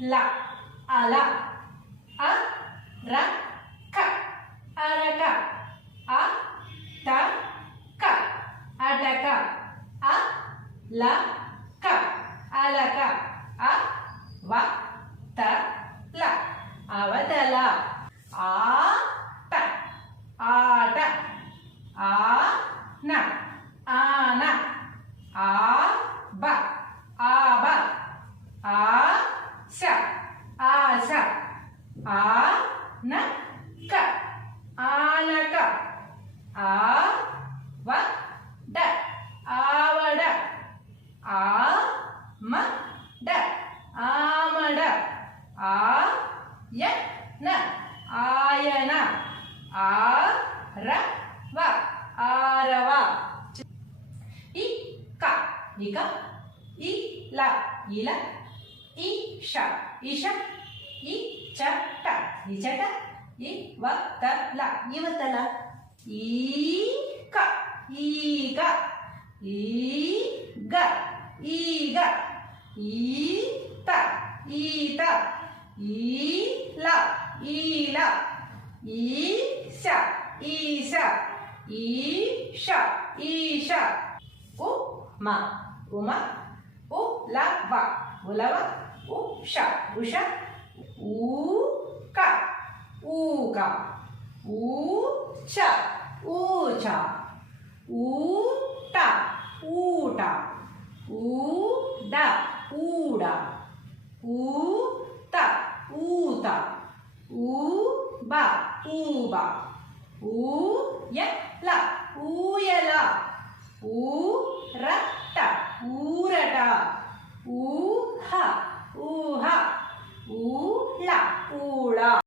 ಲ ಅಲ ಅ ರ ಕ ಅರಕ ಅ ಟ ಕ ಅಟಕ ಅ ಲ ಕ ಅಲಕ ಅ ವ ತ ಲ ಅವತಲ ಆಟ ಆಟ ಆನ ಆನ ಆಬ ಆಬ ಆಶ ಆಶ ಆನಕ ಆನಕ ಆವಡ ಆವಡ ಆಮಡ ಆಮಡ ಆಯನ ಆಯನ ಆರವ ಆರವ ಇಕ ಇಕ ಇಲ ಇಲ ಈಶ ಈಶ ಇಚಟ ಇಚಟ ಇವತಲ ಇವತಲ ಈಕ ಈಗ ಈಗ ಈಗ ಈತ ಈತ ಈಲ ಈಲ ಈಶ ಈಶ ಈಶ ಈಶ ಉಮ ಉಮ ಉಲವ ಉಲವ ಉಷ ಉಷ ಊಕ ಊಕ ಊಚ ಊಚ ಊಟ ಊಟ ಊಡ ಊಡ ಊತ ಊತ ಊಬ ಊಬ ಊಯಲ ಊಯಲ ಊರಟ ಊರಟ ಊಹ ಊಹ